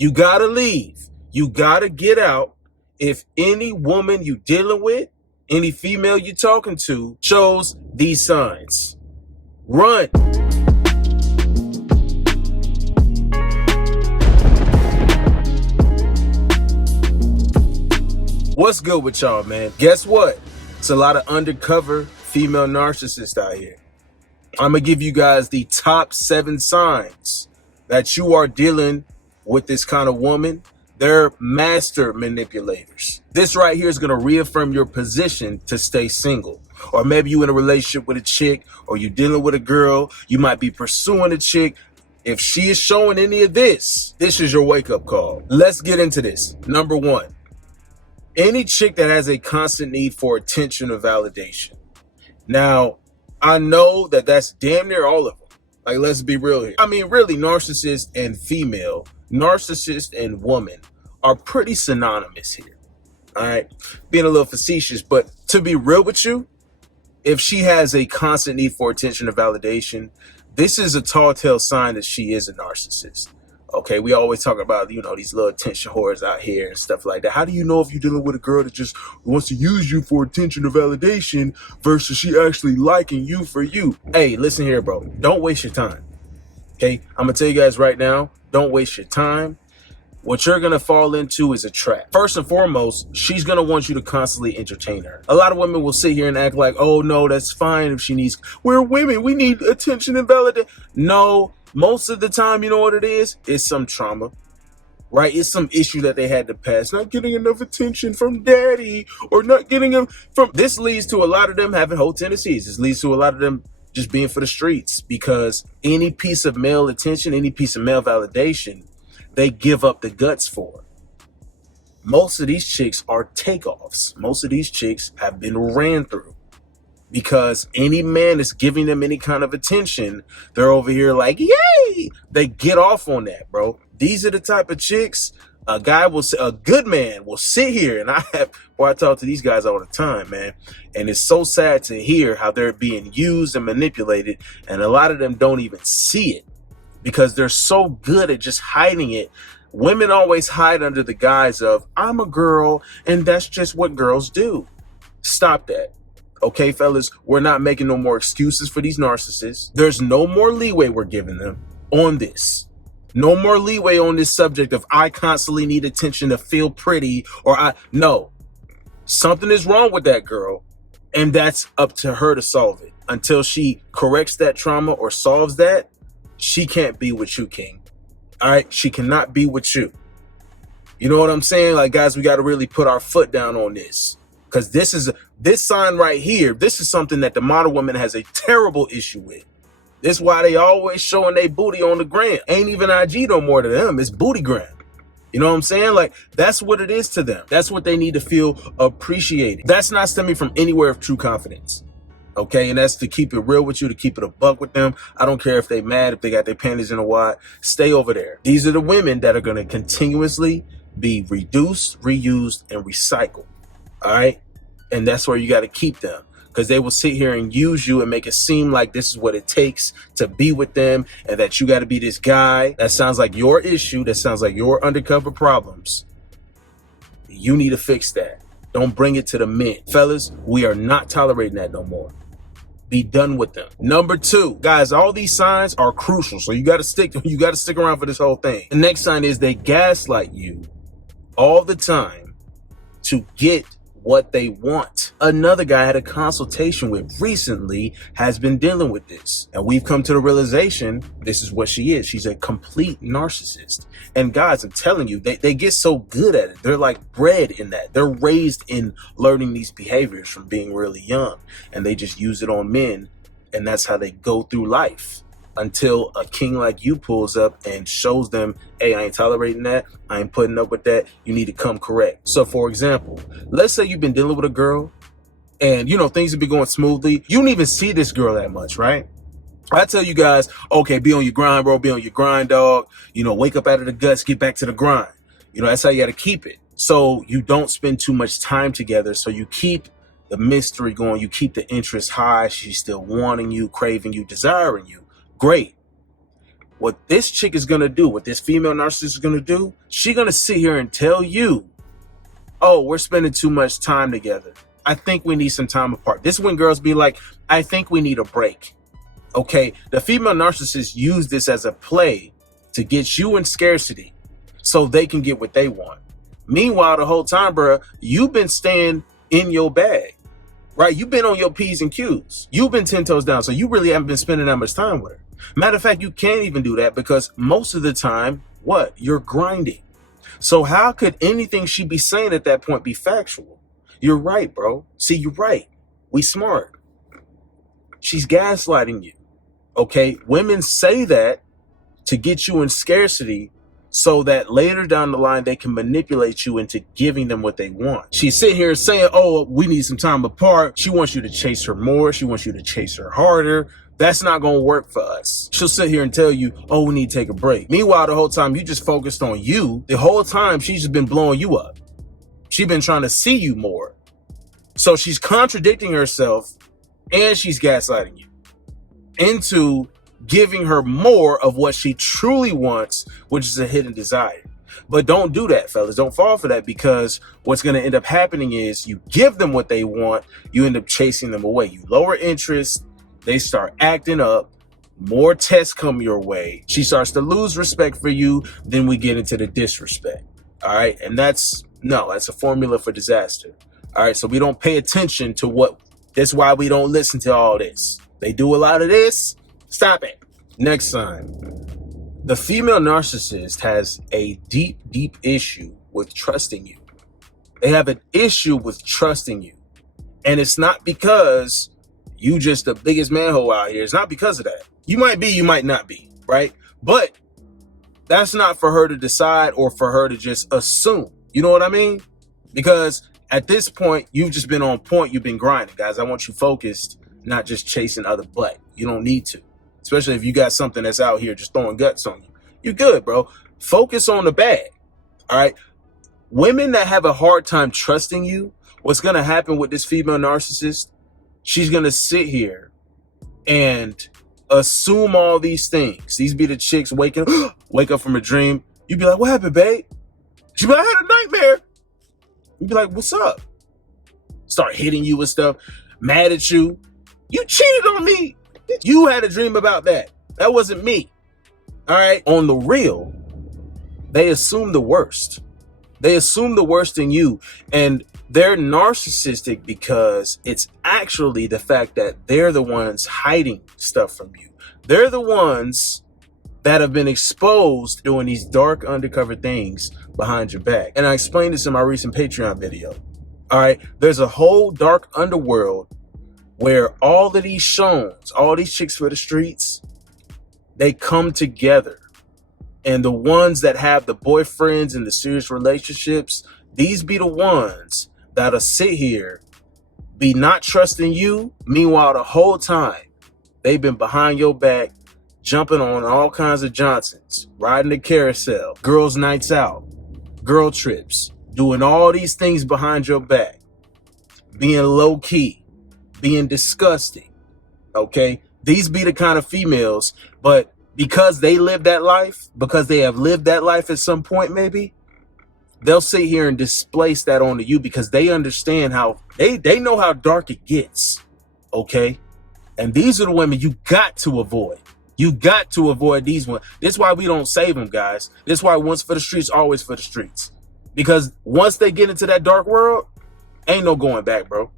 You gotta leave. You gotta get out. If any woman you dealing with, any female you talking to shows these signs, run. What's good with y'all, man? Guess what? It's a lot of undercover female narcissists out here. I'm gonna give you guys the top 7 signs that you are dealing with this kind of woman. They're master manipulators. This right here is gonna reaffirm your position to stay single. Or maybe you in a relationship with a chick, or you dealing with a girl, you might be pursuing a chick. If she is showing any of this, this is your wake-up call. Let's get into this. Number 1. Any chick that has a constant need for attention or validation. Now, I know that that's damn near all of them. Like, let's be real here. I mean, really, narcissist and female, narcissist and woman are pretty synonymous here. All right, being a little facetious, but to be real with you, if she has a constant need for attention or validation, this is a tall tale sign that she is a narcissist. Okay, we always talk about, these little attention whores out here and stuff like that. How do you know if you're dealing with a girl that just wants to use you for attention or validation versus she actually liking you for you? Hey, listen here, bro. Don't waste your time. Okay, I'm going to tell you guys right now, don't waste your time. What you're going to fall into is a trap. First and foremost, she's going to want you to constantly entertain her. A lot of women will sit here and act like, oh, no, that's fine if she needs. We're women. We need attention and validation. No. Most of the time, you know what it is? It's some trauma, right? It's some issue that they had to pass. Not getting enough attention from daddy or not getting them from... This leads to a lot of them having whole tendencies. This leads to a lot of them just being for the streets because any piece of male attention, any piece of male validation, they give up the guts for. Most of these chicks are takeoffs. Most of these chicks have been ran through. Because any man that's giving them any kind of attention, they're over here like, yay! They get off on that, bro. These are the type of chicks a good man will sit here, and I talk to these guys all the time, man. And it's so sad to hear how they're being used and manipulated, and a lot of them don't even see it because they're so good at just hiding it. Women always hide under the guise of, I'm a girl, and that's just what girls do. Stop that. Okay, fellas, we're not making no more excuses for these narcissists. There's no more leeway we're giving them on this. No more leeway on this subject of I constantly need attention to feel pretty no. Something is wrong with that girl, and that's up to her to solve it. Until she corrects that trauma or solves that, she can't be with you, King. All right? She cannot be with you. You know what I'm saying? Like, guys, we got to really put our foot down on this. Because this sign right here, this is something that the modern woman has a terrible issue with. This is why they always showing their booty on the gram. Ain't even IG no more to them. It's booty gram. You know what I'm saying? Like, that's what it is to them. That's what they need to feel appreciated. That's not stemming from anywhere of true confidence. Okay, and that's to keep it real with you, to keep it a buck with them. I don't care if they mad, if they got their panties in a wad. Stay over there. These are the women that are going to continuously be reduced, reused, and recycled. All right. And that's where you got to keep them, because they will sit here and use you and make it seem like this is what it takes to be with them and that you got to be this guy. That sounds like your issue. That sounds like your undercover problems. You need to fix that. Don't bring it to the men. Fellas, we are not tolerating that no more. Be done with them. Number 2, guys, all these signs are crucial. So you got to stick around for this whole thing. The next sign is they gaslight you all the time to get what they want. Another guy I had a consultation with recently has been dealing with this, and we've come to the realization this is what she is. She's a complete narcissist. And guys, I'm telling you, they get so good at it. They're like bred in that. They're raised in learning these behaviors from being really young, and they just use it on men, and that's how they go through life. Until a king like you pulls up and shows them, hey, I ain't tolerating that. I ain't putting up with that. You need to come correct. So, for example, let's say you've been dealing with a girl and, things have been going smoothly. You don't even see this girl that much, right? I tell you guys, okay, be on your grind, bro. Be on your grind, dog. Wake up out of the guts, get back to the grind. That's how you got to keep it. So you don't spend too much time together. So you keep the mystery going. You keep the interest high. She's still wanting you, craving you, desiring you. Great. what this chick is going to do, what this female narcissist is going to do, she's going to sit here and tell you, oh, we're spending too much time together. I think we need some time apart. This is when girls be like, I think we need a break. Okay, the female narcissists use this as a play to get you in scarcity so they can get what they want. Meanwhile, the whole time, bro, you've been staying in your bag, right? You've been on your P's and Q's. You've been 10 toes down, so you really haven't been spending that much time with her. Matter of fact, you can't even do that because most of the time, what? You're grinding. So how could anything she be saying at that point be factual? You're right, bro. See, you're right. We smart. She's gaslighting you. Okay, women say that to get you in scarcity so that later down the line they can manipulate you into giving them what they want. She's sitting here saying, oh, we need some time apart. She wants you to chase her more. She wants you to chase her harder. That's not going to work for us. She'll sit here and tell you, oh, we need to take a break. Meanwhile, the whole time you just focused on you. The whole time she's just been blowing you up. She's been trying to see you more. So she's contradicting herself and she's gaslighting you into giving her more of what she truly wants, which is a hidden desire. But don't do that, fellas. Don't fall for that, because what's going to end up happening is you give them what they want, you end up chasing them away. You lower interest, they start acting up, more tests come your way. She starts to lose respect for you, then we get into the disrespect. All right. And that's a formula for disaster. All right. So we don't pay attention to that's why we don't listen to all this. They do a lot of this. Stop it. Next sign. The female narcissist has a deep, deep issue with trusting you. They have an issue with trusting you. And it's not because you just the biggest manhole out here. It's not because of that. You might be, you might not be, right? But that's not for her to decide or for her to just assume. You know what I mean? Because at this point, you've just been on point. You've been grinding, guys. I want you focused, not just chasing other butt. You don't need to, especially if you got something that's out here just throwing guts on you. You're good, bro. Focus on the bag. All right. Women that have a hard time trusting you, what's going to happen with this female narcissist? She's going to sit here and assume all these things. These be the chicks wake up from a dream. You'd be like, what happened, babe? She'd be like, I had a nightmare. You'd be like, what's up? Start hitting you with stuff, mad at you. You cheated on me. You had a dream about that. That wasn't me. All right. On the real, they assume the worst. They assume the worst in you. And they're narcissistic because it's actually the fact that they're the ones hiding stuff from you. They're the ones that have been exposed doing these dark undercover things behind your back. And I explained this in my recent Patreon video. All right. There's a whole dark underworld where all of these shones, all these chicks for the streets, they come together. And the ones that have the boyfriends and the serious relationships, these be the ones that'll sit here, be not trusting you. Meanwhile, the whole time, they've been behind your back, jumping on all kinds of Johnsons, riding the carousel, girls' nights out, girl trips, doing all these things behind your back, being low key, being disgusting. Okay. These be the kind of females, but because they live that life, because they have lived that life at some point, maybe they'll sit here and displace that onto you because they understand how they know how dark it gets. Okay. And these are the women you got to avoid. You got to avoid these ones. This is why we don't save them, guys. This is why once for the streets, always for the streets. Because once they get into that dark world, ain't no going back, bro.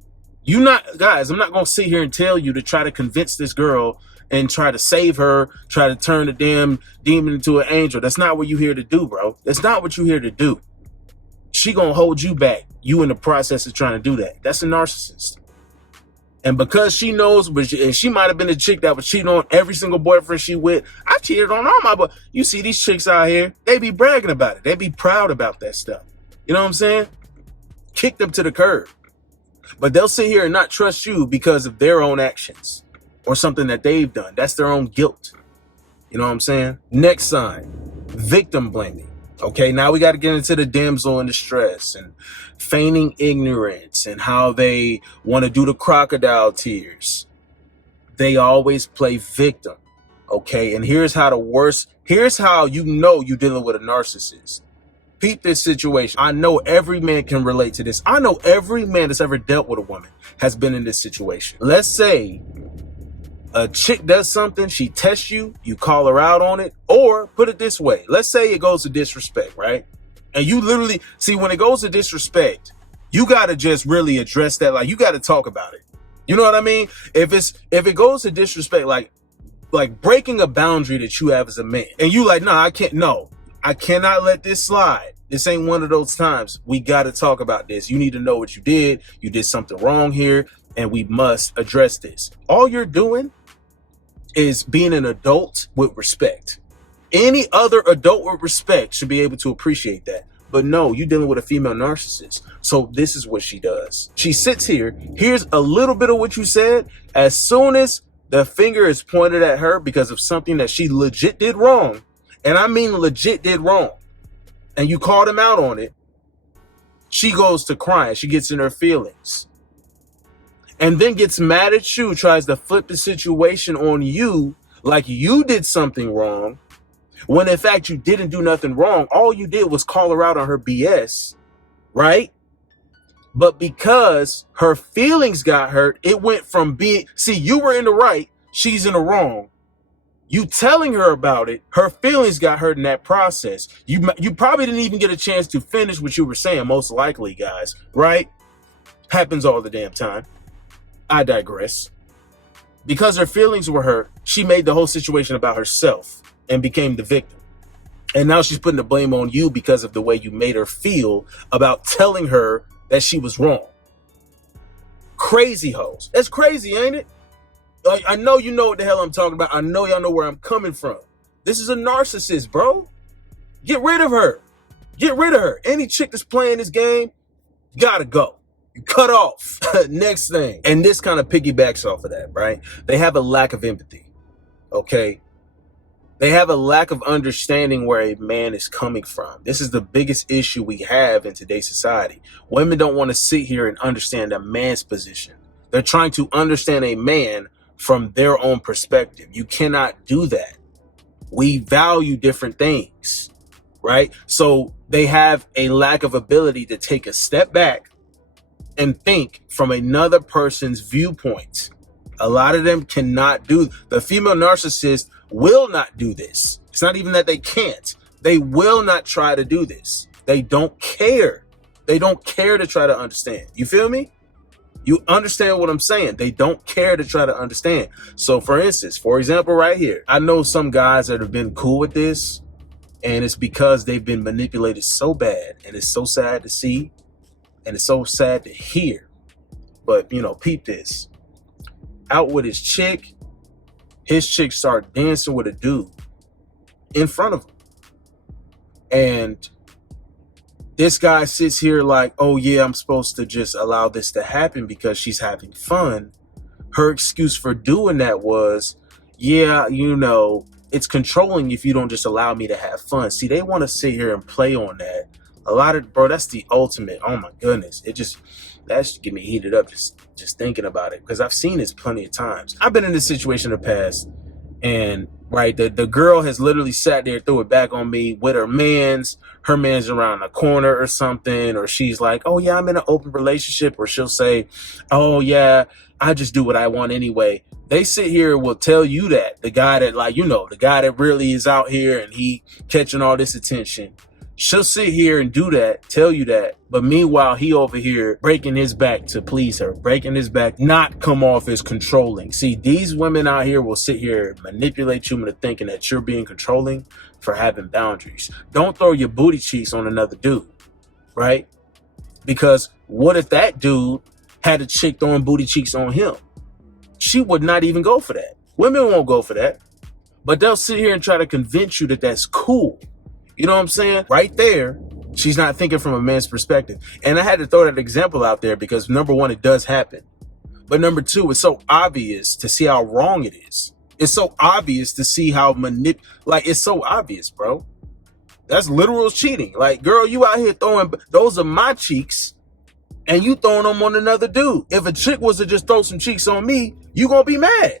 I'm not going to sit here and tell you to try to convince this girl and try to save her, try to turn the damn demon into an angel. That's not what you're here to do, bro. That's not what you're here to do. She going to hold you back. You in the process of trying to do that. That's a narcissist. And because she knows, and she might have been a chick that was cheating on every single boyfriend she with. I cheated on all my boys. You see these chicks out here, they be bragging about it. They be proud about that stuff. You know what I'm saying? Kick them to the curb. But they'll sit here and not trust you because of their own actions or something that they've done. That's their own guilt. You know what I'm saying? Next sign, victim blaming. Okay, now we got to get into the damsel in distress and feigning ignorance and how they want to do the crocodile tears. They always play victim. Okay, and here's how you know you're dealing with a narcissist. Peep this situation. I know every man can relate to this. I know every man that's ever dealt with a woman has been in this situation. Let's say a chick does something, she tests you, you call her out on it, or put it this way. Let's say it goes to disrespect, right? And you literally, see, when it goes to disrespect, you got to just really address that. Like, you got to talk about it. You know what I mean? If it goes to disrespect, like breaking a boundary that you have as a man, and you like, I cannot let this slide. This ain't one of those times. We got to talk about this. You need to know what you did. You did something wrong here, and we must address this. All you're doing is being an adult with respect. Any other adult with respect should be able to appreciate that. But no, you're dealing with a female narcissist. So this is what she does. She sits here, here's a little bit of what you said. As soon as the finger is pointed at her because of something that she legit did wrong, and I mean legit did wrong, and you called him out on it, she goes to crying. She gets in her feelings. And then gets mad at you, tries to flip the situation on you like you did something wrong, when in fact you didn't do nothing wrong. All you did was call her out on her BS, right? But because her feelings got hurt, it went from being, see, you were in the right, she's in the wrong. You telling her about it, her feelings got hurt in that process. You probably didn't even get a chance to finish what you were saying, most likely, guys, right? Happens all the damn time. I digress. Because her feelings were hurt, she made the whole situation about herself and became the victim. And now she's putting the blame on you because of the way you made her feel about telling her that she was wrong. Crazy hoes. That's crazy, ain't it? Like, I know you know what the hell I'm talking about. I know y'all know where I'm coming from. This is a narcissist, bro. Get rid of her. Get rid of her. Any chick that's playing this game, gotta go. You cut off. Next thing. And this kind of piggybacks off of that, right? They have a lack of empathy. Okay? They have a lack of understanding where a man is coming from. This is the biggest issue we have in today's society. Women don't want to sit here and understand a man's position. They're trying to understand a man from their own perspective. You cannot do that. We value different things, right? So they have a lack of ability to take a step back and think from another person's viewpoint. A lot of them cannot do. The female narcissist will not do this. It's not even that they can't. They will not try to do this. They don't care. They don't care to try to understand. You feel me? You understand what I'm saying? They don't care to try to understand. So for instance, for example, right here, I know some guys that have been cool with this, and it's because they've been manipulated so bad, and it's so sad to see, and it's so sad to hear. But, you know, peep this. Out with his chick start dancing with a dude in front of him. And this guy sits here like, oh yeah, I'm supposed to just allow this to happen because she's having fun. Her excuse for doing that was, yeah, you know, it's controlling if you don't just allow me to have fun. See, they want to sit here and play on that. A lot of, bro, that's the ultimate. Oh my goodness. That should get me heated up just thinking about it, because I've seen this plenty of times. I've been in this situation in the past, and right, the girl has literally sat there, threw it back on me with her man's around the corner or something, or she's like, oh yeah, I'm in an open relationship, or she'll say, oh yeah, I just do what I want anyway. They sit here and will tell you that the guy that, like, you know, the guy that really is out here and he catching all this attention, she'll sit here and do that, tell you that. But meanwhile, he over here breaking his back to please her, breaking his back, not come off as controlling. See, these women out here will sit here and manipulate you into thinking that you're being controlling for having boundaries. Don't throw your booty cheeks on another dude, right? Because what if that dude had a chick throwing booty cheeks on him? She would not even go for that. Women won't go for that. But they'll sit here and try to convince you that that's cool. You know what I'm saying? Right there, she's not thinking from a man's perspective. And I had to throw that example out there because, number one, it does happen. But number two, it's so obvious to see how wrong it is. It's so obvious to see how it's so obvious, bro. That's literal cheating. Like, girl, you out here throwing, those are my cheeks, and you throwing them on another dude. If a chick was to just throw some cheeks on me, you gonna be mad.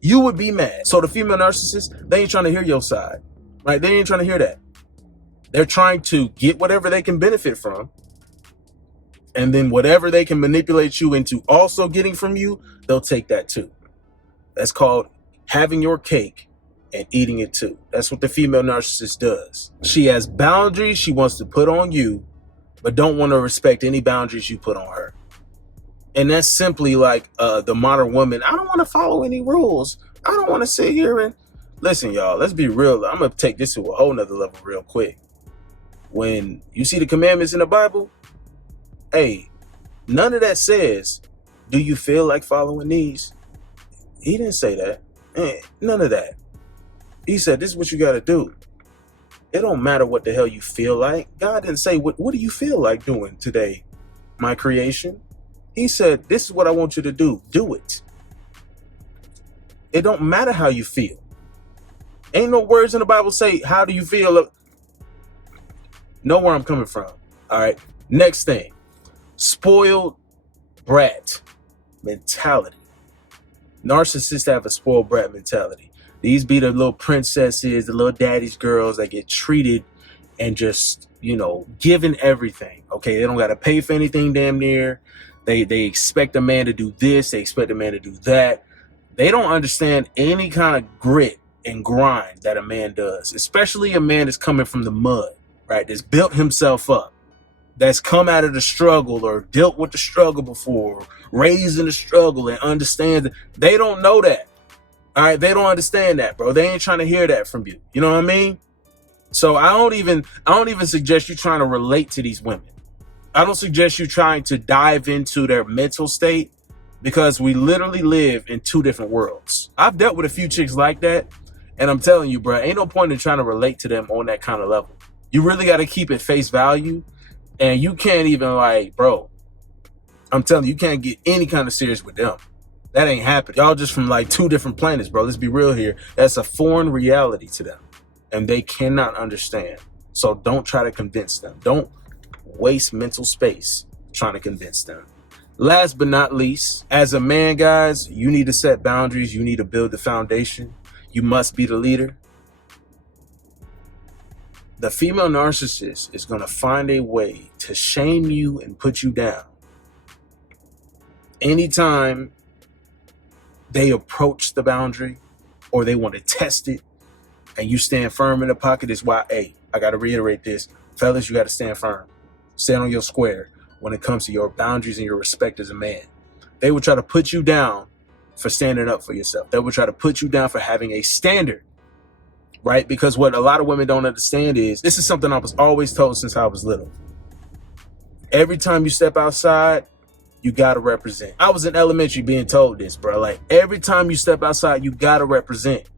You would be mad. So the female narcissist, they ain't trying to hear your side, right? They ain't trying to hear that. They're trying to get whatever they can benefit from. And then whatever they can manipulate you into also getting from you, they'll take that too. That's called having your cake and eating it too. That's what the female narcissist does. She has boundaries she wants to put on you, but don't want to respect any boundaries you put on her. And that's simply like the modern woman. I don't want to follow any rules. I don't want to sit here and listen, y'all. Let's be real. I'm going to take this to a whole nother level real quick. When you see the commandments in the Bible, hey, none of that says, do you feel like following these? He didn't say that. None of that. He said, this is what you got to do. It don't matter what the hell you feel like. God didn't say, what do you feel like doing today, my creation? He said, this is what I want you to do. Do it. It don't matter how you feel. Ain't no words in the Bible say, how do you feel? Know where I'm coming from. All right. Next thing. Spoiled brat mentality. Narcissists have a spoiled brat mentality. These be the little princesses, the little daddy's girls that get treated and just, given everything. Okay, they don't got to pay for anything damn near. They expect a man to do this. They expect a man to do that. They don't understand any kind of grit and grind that a man does, especially a man that's coming from the mud, right? That's built himself up, that's come out of the struggle or dealt with the struggle before, raised in the struggle and understands that. They don't know that. All right, they don't understand that, bro. They ain't trying to hear that from you. You know what I mean? So I don't even suggest you trying to relate to these women. I don't suggest you trying to dive into their mental state, because we literally live in two different worlds. I've dealt with a few chicks like that, and I'm telling you, bro, ain't no point in trying to relate to them on that kind of level. You really got to keep it face value, and you can't even bro, I'm telling you, you can't get any kind of serious with them. That ain't happening. Y'all just from two different planets, bro. Let's be real here. That's a foreign reality to them, and they cannot understand. So don't try to convince them. Don't waste mental space trying to convince them. Last but not least, as a man, guys, you need to set boundaries. You need to build the foundation. You must be the leader. The female narcissist is going to find a way to shame you and put you down. Anytime they approach the boundary or they want to test it and you stand firm in the pocket, is why, hey, I got to reiterate this. Fellas, you got to stand firm. Stand on your square when it comes to your boundaries and your respect as a man. They will try to put you down for standing up for yourself. They will try to put you down for having a standard, right? Because what a lot of women don't understand is, this is something I was always told since I was little. Every time you step outside, you got to represent. I was in elementary being told this, bro. Every time you step outside, you got to represent.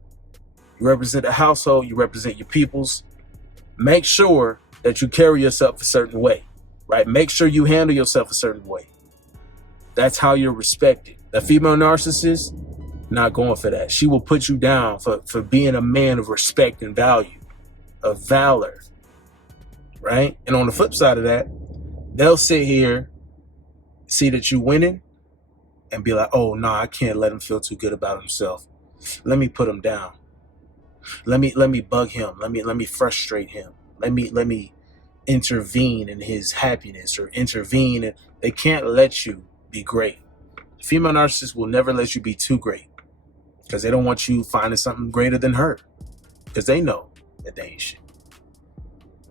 You represent the household. You represent your peoples. Make sure that you carry yourself a certain way, right? Make sure you handle yourself a certain way. That's how you're respected. The female narcissist, not going for that. She will put you down for being a man of respect and value, of valor, right? And on the flip side of that, they'll sit here, see that you winning, and be like, oh, no, I can't let him feel too good about himself. Let me put him down. Let me bug him. Let me frustrate him. Let me intervene in his happiness or intervene. And they can't let you be great. Female narcissists will never let you be too great, because they don't want you finding something greater than her, because they know that they ain't shit.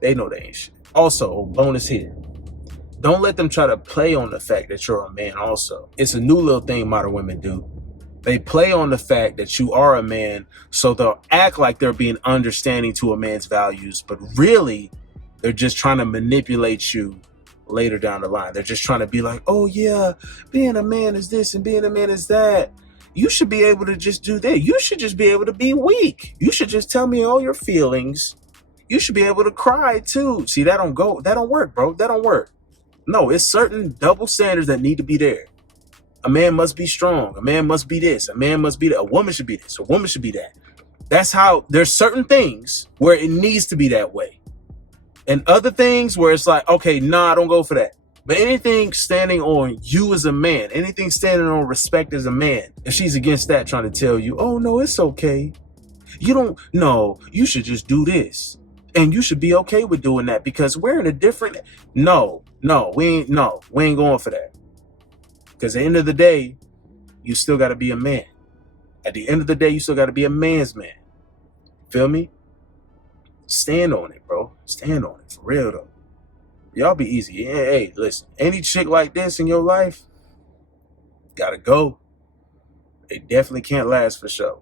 They know they ain't shit. Also, bonus here. Don't let them try to play on the fact that you're a man also. It's a new little thing modern women do. They play on the fact that you are a man, so they'll act like they're being understanding to a man's values, but really, they're just trying to manipulate you later down the line. They're just trying to be like, oh yeah, being a man is this and being a man is that. You should be able to just do that. You should just be able to be weak. You should just tell me all your feelings. You should be able to cry too. See, that don't work, bro. That don't work. No, it's certain double standards that need to be there. A man must be strong. A man must be this. A man must be that. A woman should be this. A woman should be that. That's how there's certain things where it needs to be that way. And other things where it's like, okay, nah, don't go for that. But anything standing on you as a man, anything standing on respect as a man, if she's against that, trying to tell you, oh no, it's okay. You don't know, you should just do this. And you should be okay with doing that because we're in a different, no, we ain't going for that. Because at the end of the day, you still got to be a man. At the end of the day, you still got to be a man's man. Feel me? Stand on it, bro. Stand on it. For real, though. Y'all be easy. Hey, listen. Any chick like this in your life, gotta go. They definitely can't last for sure.